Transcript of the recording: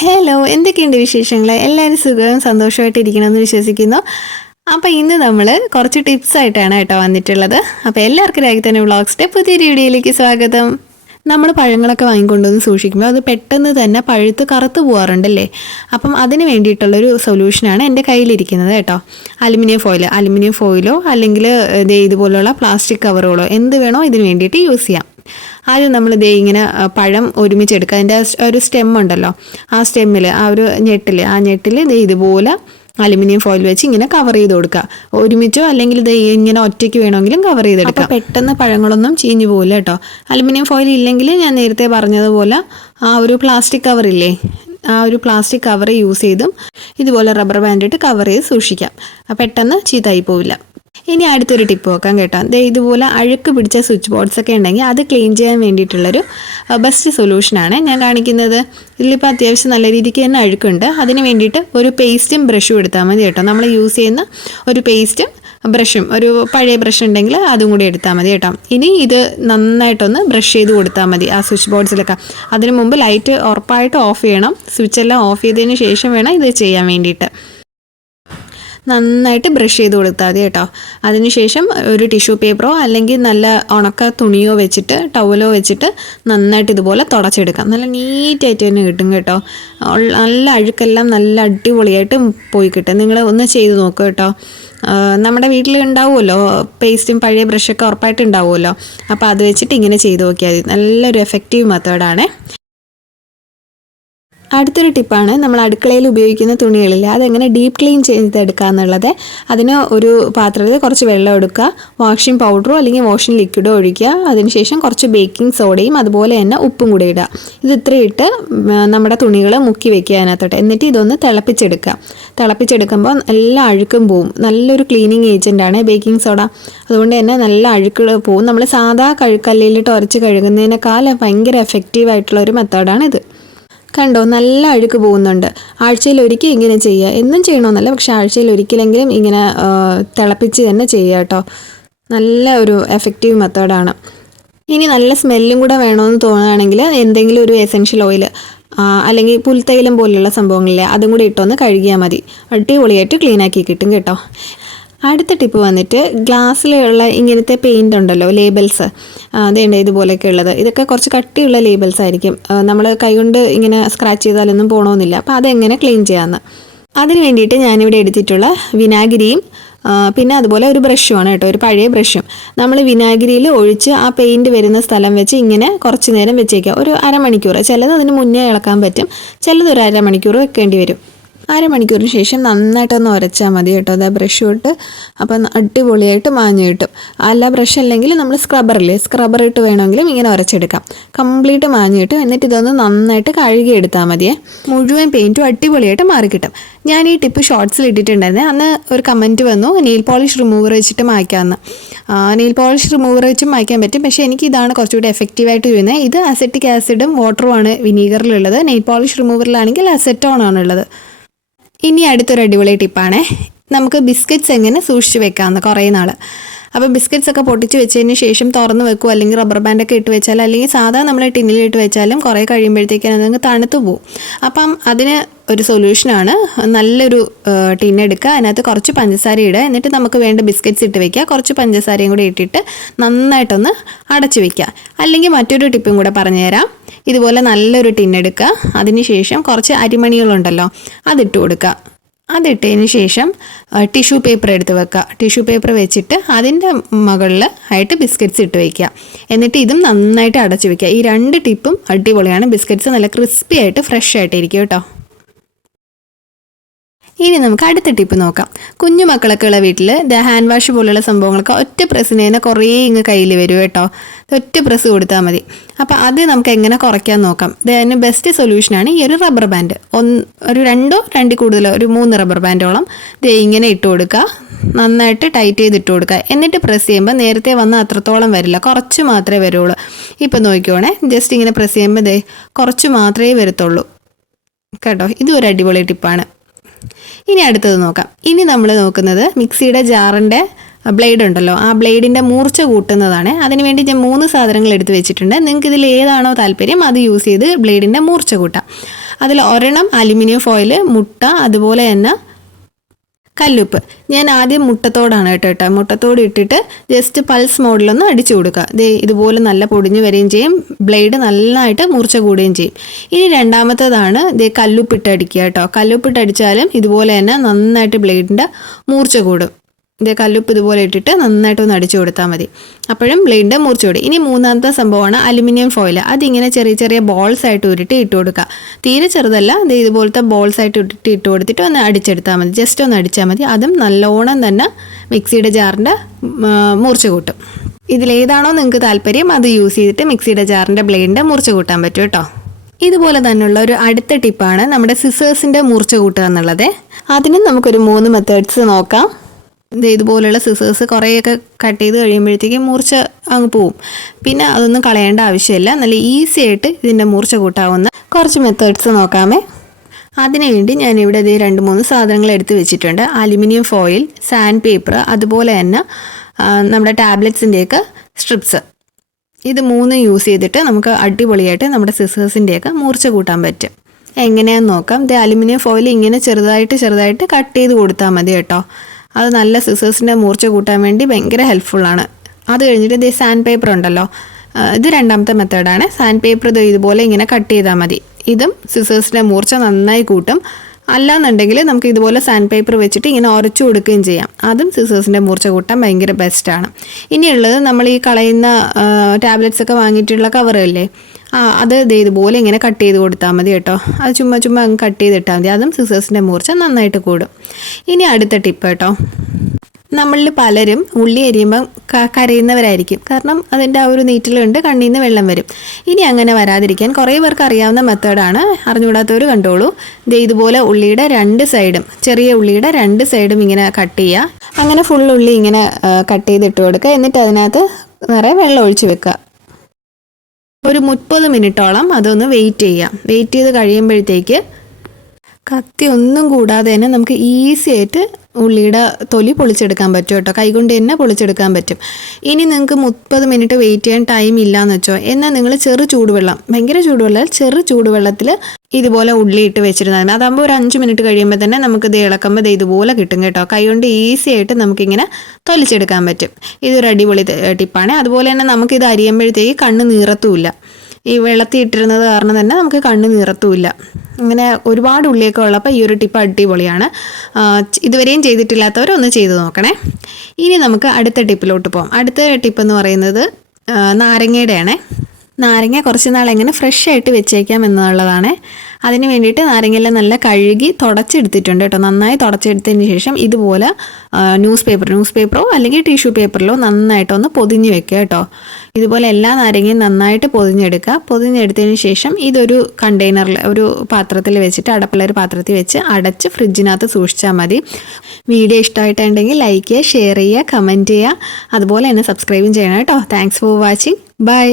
Hello എന്തൊക്കെയുണ്ട് വിശേഷങ്ങൾ എല്ലാവരും സുഖവും സന്തോഷമായിട്ട് ഇരിക്കണമെന്ന് വിശ്വസിക്കുന്നു. അപ്പോൾ ഇന്ന് നമ്മൾ കുറച്ച് ടിപ്സ് ആയിട്ടാണ് കേട്ടോ വന്നിട്ടുള്ളത്. അപ്പോൾ എല്ലാവർക്കും ആയി തന്നെ വ്ളോഗ്സിന്റെ പുതിയൊരു വീഡിയോയിലേക്ക് സ്വാഗതം. നമ്മൾ പഴങ്ങളൊക്കെ വാങ്ങിക്കൊണ്ടുവന്ന് സൂക്ഷിക്കുമ്പോൾ അത് പെട്ടെന്ന് തന്നെ പഴുത്ത് കറുത്ത് പോകാറുണ്ടല്ലേ അപ്പം അതിന് വേണ്ടിയിട്ടുള്ളൊരു സൊല്യൂഷനാണ് എന്റെ കയ്യിലിരിക്കുന്നത് കേട്ടോ. അലുമിനിയം ഫോയിൽ അലുമിനിയം ഫോയിലോ അല്ലെങ്കിൽ ഇതേ ഇതുപോലുള്ള പ്ലാസ്റ്റിക് കവറുകളോ എന്ത് വേണോ ഇതിന് വേണ്ടിയിട്ട് യൂസ് ചെയ്യാം. ആദ്യം നമ്മൾ ദേ ഇങ്ങനെ പഴം പഴം ഒരുമിച്ചെടുക്കുക. അതിന്റെ ഒരു സ്റ്റെം ഉണ്ടല്ലോ. ആ സ്റ്റെമ്മിൽ ആ ഒരു ഞെട്ടിൽ ആ ഞെട്ടിൽ ദേ ഇതുപോലെ അലുമിനിയം ഫോയിൽ വെച്ച് ഇങ്ങനെ കവർ ചെയ്ത് കൊടുക്കുക. ഒരുമിച്ചോ അല്ലെങ്കിൽ ഇത് ഇങ്ങനെ ഒറ്റയ്ക്ക് വേണമെങ്കിലും കവർ ചെയ്തെടുക്കുക പെട്ടെന്ന് പഴങ്ങളൊന്നും ചീഞ്ഞു പോകില്ല കേട്ടോ. അലുമിനിയം ഫോയിൽ ഇല്ലെങ്കിൽ ഞാൻ നേരത്തെ പറഞ്ഞതുപോലെ ആ ഒരു പ്ലാസ്റ്റിക് കവറില്ലേ ആ ഒരു പ്ലാസ്റ്റിക് കവർ യൂസ് ചെയ്തും ഇതുപോലെ റബ്ബർ ബാൻഡ് ഇട്ട് കവർ ചെയ്ത് സൂക്ഷിക്കാം. പെട്ടെന്ന് ചീത്തായി പോവില്ല. ഇനി അടുത്തൊരു ടിപ്പ് നോക്കാം കേട്ടോ. ദേ ഇതുപോലെ അഴുക്ക് പിടിച്ച സ്വിച്ച് ബോർഡ്സ് ഒക്കെ ഉണ്ടെങ്കിൽ അത് ക്ലീൻ ചെയ്യാൻ വേണ്ടിയിട്ടുള്ളൊരു ബെസ്റ്റ് സൊല്യൂഷനാണ് ഞാൻ കാണിക്കുന്നത് ഇതിലിപ്പോൾ അത്യാവശ്യം നല്ല രീതിക്ക് തന്നെ അഴുക്കുണ്ട്. അതിന് വേണ്ടിയിട്ട് ഒരു പേസ്റ്റും ബ്രഷും എടുത്താൽ മതി കേട്ടോ. നമ്മൾ യൂസ് ചെയ്യുന്ന ഒരു പേസ്റ്റും ബ്രഷും ഒരു പഴയ ബ്രഷ് ഉണ്ടെങ്കിൽ അതും കൂടി എടുത്താൽ മതി കേട്ടോ. ഇനി ഇത് നന്നായിട്ടൊന്ന് ബ്രഷ് ചെയ്ത് കൊടുത്താൽ മതി ആ സ്വിച്ച് ബോർഡ്സിലൊക്കെ അതിന് മുമ്പ് ലൈറ്റ് ഉറപ്പായിട്ട് ഓഫ് ചെയ്യണം. സ്വിച്ച് എല്ലാം ഓഫ് ചെയ്തതിന് ശേഷം വേണം ഇത് ചെയ്യാൻ വേണ്ടിയിട്ട്. നന്നായിട്ട് ബ്രഷ് ചെയ്ത് കൊടുത്താൽ മതി കേട്ടോ. അതിനുശേഷം ഒരു ടിഷ്യൂ പേപ്പറോ അല്ലെങ്കിൽ നല്ല ഉണക്ക തുണിയോ വെച്ചിട്ട് ടവലോ വെച്ചിട്ട് നന്നായിട്ട് ഇതുപോലെ തുടച്ചെടുക്കാം. നല്ല നീറ്റായിട്ട് തന്നെ കിട്ടും കേട്ടോ. നല്ല അഴുക്കെല്ലാം നല്ല അടിപൊളിയായിട്ട് പോയി കിട്ടും. നിങ്ങൾ ഒന്ന് ചെയ്ത് നോക്കുക കേട്ടോ. നമ്മുടെ വീട്ടിൽ ഉണ്ടാവുമല്ലോ പേസ്റ്റും പഴയ ബ്രഷൊക്കെ ഉറപ്പായിട്ട് ഉണ്ടാവുമല്ലോ. അപ്പോൾ അത് വെച്ചിട്ട് ഇങ്ങനെ ചെയ്ത് നോക്കിയാൽ മതി. നല്ലൊരു എഫക്റ്റീവ് മെത്തേഡാണ് അടുത്തൊരു ടിപ്പാണ് നമ്മൾ അടുക്കളയിൽ ഉപയോഗിക്കുന്ന തുണികളിൽ അതെങ്ങനെ ഡീപ്പ് ക്ലീൻ ചെയ്തെടുക്കുക എന്നുള്ളത് അതിന് ഒരു പാത്രത്തിൽ കുറച്ച് വെള്ളം എടുക്കുക വാഷിംഗ് പൗഡറോ അല്ലെങ്കിൽ വാഷിംഗ് ലിക്വിഡോ ഒഴിക്കുക അതിനുശേഷം കുറച്ച് ബേക്കിംഗ് സോഡയും അതുപോലെ തന്നെ ഉപ്പും കൂടി ഇടുക. ഇത് ഇത്രയിട്ട് നമ്മുടെ തുണികൾ മുക്കി വെക്കുക അതിനകത്തോട്ട്. എന്നിട്ട് ഇതൊന്ന് തിളപ്പിച്ചെടുക്കുക. തിളപ്പിച്ചെടുക്കുമ്പോൾ എല്ലാ അഴുക്കും പോവും. നല്ലൊരു ക്ലീനിങ് ഏജന്റാണ് ബേക്കിംഗ് സോഡ അതുകൊണ്ട് തന്നെ നല്ല അഴുക്കുകൾ പോവും. നമ്മൾ സാധാ കഴുക്കല്ലിലിട്ട് ഉരച്ച് കഴുകുന്നതിനേക്കാൾ ഭയങ്കര എഫക്റ്റീവ് ആയിട്ടുള്ള ഒരു മെത്തേഡാണ് ഇത്. കണ്ടോ നല്ല അഴുക്ക് പോകുന്നുണ്ട്. ആഴ്ചയിൽ ഒരിക്കൽ ഇങ്ങനെ ചെയ്യുക. എന്നും ചെയ്യണമെന്നല്ല പക്ഷെ ആഴ്ചയിൽ ഒരിക്കലെങ്കിലും ഇങ്ങനെ തിളപ്പിച്ച് തന്നെ ചെയ്യുക കേട്ടോ. നല്ല ഒരു എഫക്റ്റീവ് മെത്തേഡാണ് ഇനി നല്ല സ്മെല്ലും കൂടെ വേണമെന്ന് തോന്നുകയാണെങ്കിൽ എന്തെങ്കിലും ഒരു എസെൻഷ്യൽ ഓയിൽ അല്ലെങ്കിൽ പുൽത്തൈലം പോലുള്ള സംഭവങ്ങളില്ലേ അതും കൂടി ഇട്ടൊന്ന് കഴുകിയാൽ മതി. അടിപൊളിയായിട്ട് ക്ലീനാക്കി കിട്ടും കേട്ടോ. അടുത്ത ടിപ്പ് വന്നിട്ട് ഗ്ലാസ്സിലുള്ള ഇങ്ങനത്തെ പെയിന്റ് ഉണ്ടല്ലോ ലേബൽസ് അതേണ്ട ഇതുപോലെയൊക്കെ ഉള്ളത് ഇതൊക്കെ കുറച്ച് കട്ടിയുള്ള ലേബൽസ് ആയിരിക്കും. നമ്മൾ കൈകൊണ്ട് ഇങ്ങനെ സ്ക്രാച്ച് ചെയ്താലൊന്നും പോകണമെന്നില്ല അപ്പോൾ അതെങ്ങനെ ക്ലീൻ ചെയ്യാമെന്ന് അതിന് വേണ്ടിയിട്ട് ഞാനിവിടെ എടുത്തിട്ടുള്ള വിനാഗിരിയും പിന്നെ അതുപോലെ ഒരു ബ്രഷുമാണ് കേട്ടോ ഒരു പഴയ ബ്രഷും നമ്മൾ വിനാഗിരിയിൽ ഒഴിച്ച് ആ പെയിന്റ് വരുന്ന സ്ഥലം വെച്ച് ഇങ്ങനെ കുറച്ച് നേരം വെച്ചേക്കാം. ഒരു അരമണിക്കൂർ ചിലത് അതിന് മുന്നേ ഇളക്കാൻ പറ്റും. ചിലത് ഒരു അരമണിക്കൂർ വെക്കേണ്ടി വരും. അരമണിക്കൂറിന് ശേഷം നന്നായിട്ടൊന്ന് ഉരച്ചാൽ മതി കേട്ടോ. അതാ ബ്രഷ് ഇട്ട് അപ്പം അടിപൊളിയായിട്ട് മാഞ്ഞു കിട്ടും. അല്ല ബ്രഷ് അല്ലെങ്കിൽ നമ്മൾ സ്ക്രബറില്ലേ സ്ക്രബർ ഇട്ട് വേണമെങ്കിലും ഇങ്ങനെ ഉരച്ചെടുക്കാം. കംപ്ലീറ്റ് മാഞ്ഞു കിട്ടും. എന്നിട്ട് ഇതൊന്ന് നന്നായിട്ട് കഴുകി എടുത്താൽ മതിയേ. മുഴുവൻ പെയിന്റും അടിപൊളിയായിട്ട് മാറി കിട്ടും. ഞാൻ ഈ ടിപ്പ് ഷോർട്സിൽ ഇട്ടിട്ടുണ്ടായിരുന്നു. അന്ന് ഒരു കമന്റ് വന്നു നെയിൽ പോളിഷ് റിമൂവർ വെച്ചിട്ട് മായ്ക്കാമെന്ന് നെയിൽ പോളിഷ് റിമൂവർ വെച്ച് മായ്ക്കാൻ പറ്റും. പക്ഷേ എനിക്ക് ഇതാണ് കുറച്ചുകൂടി എഫക്റ്റീവായിട്ട് ചെയ്യുന്നത് ഇത് അസെറ്റിക് ആസിഡും വാട്ടറുമാണ് വിനീഗറിലുള്ളത്. നെയിൽ പോളിഷ് റിമൂവറിലാണെങ്കിൽ അസെറ്റോൺ ആണുള്ളത്. ഇനി അടുത്തൊരു അടിപൊളി ടിപ്പാണേ. നമുക്ക് ബിസ്ക്കറ്റ്സ് എങ്ങനെ സൂക്ഷിച്ചു വെക്കാമെന്ന് കുറേ നാൾ അപ്പോൾ ബിസ്ക്കറ്റ്സ് ഒക്കെ പൊട്ടിച്ച് വെച്ചതിന് ശേഷം തുറന്ന് വെക്കും അല്ലെങ്കിൽ റബ്ബർ ബാൻഡൊക്കെ ഇട്ട് വെച്ചാൽ അല്ലെങ്കിൽ സാധാ നമ്മൾ ടിന്നിലിട്ട് വെച്ചാലും കുറേ കഴിയുമ്പോഴത്തേക്കും അതങ്ങ് തണുത്തു പോകും അപ്പം അതിന് ഒരു സൊല്യൂഷനാണ് നല്ലൊരു ടിൻ എടുക്കുക. അതിനകത്ത് കുറച്ച് പഞ്ചസാര ഇടുക. എന്നിട്ട് നമുക്ക് വേണ്ട ബിസ്ക്കറ്റ്സ് ഇട്ട് വെക്കുക. കുറച്ച് പഞ്ചസാരയും കൂടി ഇട്ടിട്ട് നന്നായിട്ടൊന്ന് അടച്ചു വെക്കുക. അല്ലെങ്കിൽ മറ്റൊരു ടിപ്പും കൂടെ പറഞ്ഞുതരാം ഇതുപോലെ നല്ലൊരു ടിൻ എടുക്കുക. അതിനുശേഷം കുറച്ച് അരിമണികളുണ്ടല്ലോ അതിട്ട് കൊടുക്കുക. അതിട്ടതിന് ശേഷം ടിഷ്യൂ പേപ്പർ എടുത്ത് വെക്കുക. ടിഷ്യൂ പേപ്പർ വെച്ചിട്ട് അതിന്റെ മുകളിൽ ആയിട്ട് ബിസ്ക്കറ്റ്സ് ഇട്ട് വയ്ക്കുക എന്നിട്ട് ഇതും നന്നായിട്ട് അടച്ചു വയ്ക്കുക ഈ രണ്ട് ടിപ്പും അടിപൊളിയാണ്. ബിസ്ക്കറ്റ്സ് നല്ല ക്രിസ്പി ആയിട്ട് ഫ്രഷ് ആയിട്ടിരിക്കും കേട്ടോ. ഇനി നമുക്ക് അടുത്ത ടിപ്പ് നോക്കാം. കുഞ്ഞു മക്കളൊക്കെ ഉള്ള വീട്ടിൽ ദ ഹാൻഡ് വാഷ് പോലുള്ള സംഭവങ്ങളൊക്കെ ഒറ്റ പ്രസ്സിന് കുറേ ഇങ്ങ് കയ്യിൽ വരും കേട്ടോ. ഒറ്റ പ്രസ് കൊടുത്താൽ മതി. അപ്പോൾ അത് നമുക്ക് എങ്ങനെ കുറയ്ക്കാൻ നോക്കാം. അതിന് ബെസ്റ്റ് സൊല്യൂഷനാണ് ഈ ഒരു റബ്ബർ ബാൻഡ് ഒന്ന് ഒരു രണ്ടോ രണ്ടിൽ കൂടുതലോ ഒരു മൂന്ന് റബ്ബർ ബാൻഡോളം ദേ ഇങ്ങനെ ഇട്ട് കൊടുക്കുക നന്നായിട്ട് ടൈറ്റ് ചെയ്ത് ഇട്ട് കൊടുക്കുക എന്നിട്ട് പ്രസ് ചെയ്യുമ്പോൾ നേരത്തെ വന്ന അത്രത്തോളം വരില്ല. കുറച്ച് മാത്രമേ വരുള്ളൂ. ഇപ്പം നോക്കിക്കോണേ. ജസ്റ്റ് ഇങ്ങനെ പ്രസ് ചെയ്യുമ്പോൾ ദേ കുറച്ച് മാത്രമേ വരത്തുള്ളൂ. കേട്ടോ. ഇതും ഒരു അടിപൊളി ടിപ്പാണ് ഇനി അടുത്തത് നോക്കാം. ഇനി നമ്മൾ നോക്കുന്നത് മിക്സിയുടെ ജാറിന്റെ ബ്ലേഡ് ഉണ്ടല്ലോ. ആ ബ്ലേഡിന്റെ മൂർച്ച കൂട്ടുന്നതാണ്. അതിനുവേണ്ടി ഞാൻ മൂന്ന് സാധനങ്ങൾ എടുത്തു വെച്ചിട്ടുണ്ട്. നിങ്ങൾക്ക് ഇതിൽ ഏതാണോ താല്പര്യം അത് യൂസ് ചെയ്ത് ബ്ലേഡിന്റെ മൂർച്ച കൂട്ടാം. അതിൽ ഒരെണ്ണം അലുമിനിയം ഫോയിൽ മുട്ട അതുപോലെ തന്നെ കല്ലുപ്പ്. ഞാൻ ആദ്യം മുട്ടത്തോടാണ് കേട്ടോ കേട്ടോ മുട്ടത്തോട് ഇട്ടിട്ട് ജസ്റ്റ് പൾസ് മോഡിലൊന്ന് അടിച്ചു കൊടുക്കുക. ദേ ഇതുപോലെ നല്ല പൊടിഞ്ഞു വരികയും ചെയ്യും. ബ്ലേഡ് നല്ലതായിട്ട് മുറിച്ച കൂടുകയും ചെയ്യും. ഇനി രണ്ടാമത്തേതാണ് ദേ കല്ലുപ്പിട്ട് അടിക്കുക കേട്ടോ. കല്ലുപ്പിട്ട് അടിച്ചാലും ഇതുപോലെ തന്നെ നന്നായിട്ട് ബ്ലേഡിന്റെ മൂർച്ച കൂടും. ഇതേ കല്ലുപ്പ് ഇതുപോലെ ഇട്ടിട്ട് നന്നായിട്ട് ഒന്ന് അടിച്ചു കൊടുത്താൽ മതി. അപ്പോഴും മുറിച്ചു കൊടുക്കും ഇനി മൂന്നാമത്തെ സംഭവമാണ് അലുമിനിയം ഫോയിൽ അതിങ്ങനെ ചെറിയ ചെറിയ ബോൾസ് ആയിട്ട് ഉരുട്ടി ഇട്ട് കൊടുക്കുക. തീരെ ചെറുതല്ല ഇത് ഇതുപോലത്തെ ബോൾസ് ആയിട്ട് ഇട്ടിട്ട് ഇട്ട് കൊടുത്തിട്ട് ഒന്ന് അടിച്ചെടുത്താൽ മതി. ജസ്റ്റ് ഒന്ന് അടിച്ചാൽ മതി. അതും നല്ലോണം തന്നെ മിക്സിയുടെ ജാറിന്റെ മുറിച്ച് കൂട്ടും. ഇതിലേതാണോ നിങ്ങൾക്ക് താല്പര്യം അത് യൂസ് ചെയ്തിട്ട് മിക്സിയുടെ ജാറിന്റെ ബ്ലേഡിന്റെ മുറിച്ച് കൂട്ടാൻ പറ്റും കേട്ടോ. ഇതുപോലെ തന്നെയുള്ള ഒരു അടുത്ത ടിപ്പാണ് നമ്മുടെ സിസേഴ്സിന്റെ മുറിച്ച് കൂട്ടുക എന്നുള്ളത്. അതിനും നമുക്കൊരു മൂന്ന് മെത്തേഡ്സ് നോക്കാം. ഇതുപോലുള്ള സിസേഴ്സ് കുറേയൊക്കെ കട്ട് ചെയ്ത് കഴിയുമ്പോഴത്തേക്കും മൂർച്ച അങ്ങ് പോവും. പിന്നെ അതൊന്നും കളയേണ്ട ആവശ്യമില്ല. നല്ല ഈസി ആയിട്ട് ഇതിന്റെ മൂർച്ച കൂട്ടാവുന്ന കുറച്ച് മെത്തേഡ്സ് നോക്കാമേ. അതിനുവേണ്ടി ഞാനിവിടെ ഇത് രണ്ട് മൂന്ന് സാധനങ്ങൾ എടുത്ത് വെച്ചിട്ടുണ്ട്. അലുമിനിയം ഫോയിൽ സാൻഡ് പേപ്പർ അതുപോലെ തന്നെ നമ്മുടെ ടാബ്ലറ്റ്സിന്റെയൊക്കെ സ്ട്രിപ്സ് ഇത് മൂന്ന് യൂസ് ചെയ്തിട്ട് നമുക്ക് അടിപൊളിയായിട്ട് നമ്മുടെ സിസേഴ്സിന്റെയൊക്കെ മൂർച്ച കൂട്ടാൻ പറ്റും. എങ്ങനെയാന്ന് നോക്കാം. ഇത് അലുമിനിയം ഫോയിൽ ഇങ്ങനെ ചെറുതായിട്ട് ചെറുതായിട്ട് കട്ട് ചെയ്ത് കൊടുത്താൽ മതി കേട്ടോ. അത് നല്ല സിസേഴ്സിന്റെ മൂർച്ച കൂട്ടാൻ വേണ്ടി ഭയങ്കര ഹെൽപ്ഫുള്ളാണ് അത് കഴിഞ്ഞിട്ട് ഇത് സാൻഡ് പേപ്പർ ഉണ്ടല്ലോ ഇത് രണ്ടാമത്തെ മെത്തേഡാണ് സാൻഡ് പേപ്പർ ഇത് ഇതുപോലെ ഇങ്ങനെ കട്ട് ചെയ്താൽ മതി. ഇതും സിസേഴ്സിന്റെ മൂർച്ച നന്നായി കൂട്ടും. അല്ലാന്നുണ്ടെങ്കിൽ നമുക്ക് ഇതുപോലെ സാൻഡ് പേപ്പർ വെച്ചിട്ട് ഇങ്ങനെ ഉരച്ചു കൊടുക്കുകയും ചെയ്യാം. അതും സിസേഴ്സിന്റെ മൂർച്ച കൂട്ടാൻ ഭയങ്കര ബെസ്റ്റാണ് ഇനിയുള്ളത് നമ്മൾ ഈ കളയുന്ന ടാബ്ലറ്റ്സ് ഒക്കെ വാങ്ങിയിട്ടുള്ള കവറില്ലേ അത് ദേ ഇതുപോലെ ഇങ്ങനെ കട്ട് ചെയ്ത് കൊടുത്താൽ മതി കേട്ടോ. അത് ചുമ്മാ ചുമ്മാ അങ്ങ് കട്ട് ചെയ്തിട്ടാൽ മതി. അതും സിസേഴ്സിന്റെ മൂർച്ച നന്നായിട്ട് കൂടും. ഇനി അടുത്ത ടിപ്പ് കേട്ടോ. നമ്മളിൽ പലരും ഉള്ളി അരിയുമ്പം ക- കരയുന്നവരായിരിക്കും. കാരണം അതിന്റെ ആ ഒരു നീറ്റിലുണ്ട് കണ്ണിൽ നിന്ന് വെള്ളം വരും. ഇനി അങ്ങനെ വരാതിരിക്കാൻ കുറേ പേർക്ക് അറിയാവുന്ന മെത്തേഡാണ് അറിഞ്ഞുകൂടാത്തവർ കണ്ടോളൂ. ദേ ഇതുപോലെ ഉള്ളിയുടെ രണ്ട് സൈഡും ചെറിയ ഉള്ളിയുടെ രണ്ട് സൈഡും ഇങ്ങനെ കട്ട് ചെയ്യുക. അങ്ങനെ ഫുൾ ഉള്ളി ഇങ്ങനെ കട്ട് ചെയ്തിട്ട് കൊടുക്കുക. എന്നിട്ട് അതിനകത്ത് നിറയെ വെള്ളം ഒഴിച്ച് വെക്കുക. ഒരു മുപ്പത് മിനിറ്റോളം അതൊന്ന് വെയിറ്റ് ചെയ്യാം. വെയിറ്റ് ചെയ്ത് കഴിയുമ്പോഴത്തേക്ക് കത്തി ഒന്നും കൂടാതെ തന്നെ നമുക്ക് ഈസി ആയിട്ട് ഉള്ളിയുടെ തൊലി പൊളിച്ചെടുക്കാൻ പറ്റും കേട്ടോ. കൈകൊണ്ട് തന്നെ പൊളിച്ചെടുക്കാൻ പറ്റും. ഇനി നിങ്ങൾക്ക് മുപ്പത് മിനിറ്റ് വെയിറ്റ് ചെയ്യാൻ ടൈം ഇല്ലയെന്ന് വെച്ചോ. എന്നാൽ നിങ്ങൾ ചെറു ചൂടുവെള്ളം ഭയങ്കര ചൂടുവെള്ളം ചെറു ചൂടുവെള്ളത്തിൽ ഇതുപോലെ ഉള്ളിയിട്ട് വെച്ചിരുന്നാൽ അതാകുമ്പോൾ ഒരു അഞ്ച് മിനിറ്റ് കഴിയുമ്പോൾ തന്നെ നമുക്ക് ഇത് ഇളക്കുമ്പോൾ ഇത് ഇതുപോലെ കിട്ടും കേട്ടോ. കൈകൊണ്ട് ഈസി ആയിട്ട് നമുക്കിങ്ങനെ തൊലിച്ചെടുക്കാൻ പറ്റും. ഇതൊരു അടിപൊളി ടിപ്പാണ്. അതുപോലെ തന്നെ നമുക്ക് ഇത് അരിയുമ്പോഴത്തേക്ക് കണ്ണ് നീറത്തുമില്ല. ഈ വെള്ളത്തിൽ ഇട്ടിരുന്നത് കാരണം തന്നെ നമുക്ക് കണ്ണ് നീറത്തുമില്ല. അങ്ങനെ ഒരുപാട് ഉള്ളിയൊക്കെ ഉള്ളപ്പോൾ ഈ ഒരു ടിപ്പ് അടിപൊളിയാണ്. ഇതുവരെയും ചെയ്തിട്ടില്ലാത്തവർ ഒന്ന് ചെയ്തു നോക്കണേ. ഇനി നമുക്ക് അടുത്ത ടിപ്പിലോട്ട് പോകാം അടുത്ത ടിപ്പ് എന്ന് പറയുന്നത് നാരങ്ങയുടെയാണേ. നാരങ്ങ കുറച്ച് നാൾ എങ്ങനെ ഫ്രഷ് ആയിട്ട് വെച്ചേക്കാം എന്നുള്ളതാണ്. അതിന് വേണ്ടിയിട്ട് നാരങ്ങയെല്ലാം നല്ല കഴുകി തുടച്ചെടുത്തിട്ടുണ്ട് കേട്ടോ. നന്നായി തുടച്ചെടുത്തതിന് ശേഷം ഇതുപോലെ ന്യൂസ് പേപ്പർ ന്യൂസ് പേപ്പറോ അല്ലെങ്കിൽ ടിഷ്യൂ പേപ്പറിലോ നന്നായിട്ടൊന്ന് പൊതിഞ്ഞ് വെക്കുക കേട്ടോ. ഇതുപോലെ എല്ലാ നാരങ്ങയും നന്നായിട്ട് പൊതിഞ്ഞെടുക്കുക. പൊതിഞ്ഞെടുത്തതിന് ശേഷം ഇതൊരു കണ്ടെയ്നറിൽ ഒരു പാത്രത്തിൽ വെച്ചിട്ട് അടപ്പുള്ള ഒരു പാത്രത്തിൽ വെച്ച് അടച്ച് ഫ്രിഡ്ജിനകത്ത് സൂക്ഷിച്ചാൽ മതി. വീഡിയോ ഇഷ്ടമായിട്ടുണ്ടെങ്കിൽ ലൈക്ക് ചെയ്യുക ഷെയർ ചെയ്യുക കമന്റ് ചെയ്യുക. അതുപോലെ തന്നെ സബ്സ്ക്രൈബും ചെയ്യണം കേട്ടോ. Thanks for watching bye